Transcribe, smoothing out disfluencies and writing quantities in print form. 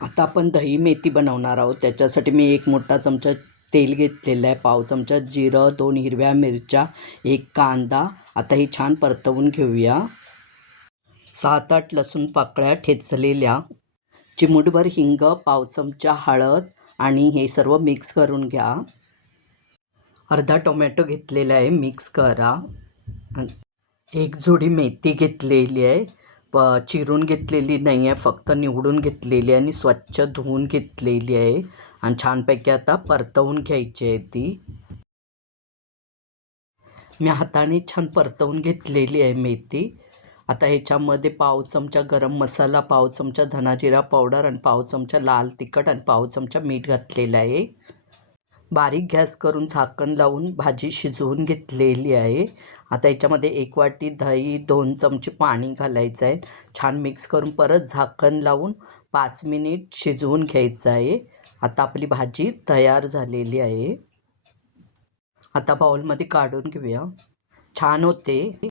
आता आपण दही मेथी बनवणार आहोत. त्याच्यासाठी मी 1 मोठा चमचा तेल घेतलेलं आहे, पाव चमचा जिरं, 2 हिरव्या मिरच्या, 1 कांदा. आता हे छान परतवून घेऊया. 7-8 लसूण पाकळ्या ठेचलेल्या, चिमूटभर हिंग, पाव चमचा हळद आणि हे सर्व मिक्स करून घ्या. अर्धा टोमॅटो घेतलेला आहे, मिक्स करा. 1 जुडी मेथी घेतलेली आहे, चिरून घेतलेली नाही आहे, फक्त निवडून घेतलेली आहे आणि स्वच्छ धुवून घेतलेली आहे आणि छानपैकी आता परतवून घ्यायची आहे ती. मी हाताने छान परतवून घेतलेली आहे मेथी. आता ह्याच्यामध्ये पाव चमचा गरम मसाला, पाव चमचा धना जिरा पावडर आणि पाव चमचा लाल तिखट आणि पाव चमचा मीठ घातलेलं आहे. बारीक गॅस करून झाकण लावून भाजी शिजवून घेतलेली आहे. आता याच्यामध्ये 1 वाटी दही, 2 चमचे पाणी घालायचं आहे. छान मिक्स करून परत झाकण लावून 5 मिनिट शिजवून घ्यायचं आहे. आता आपली भाजी तयार झालेली आहे. आता बाउलमध्ये काढून घेऊया. छान होते.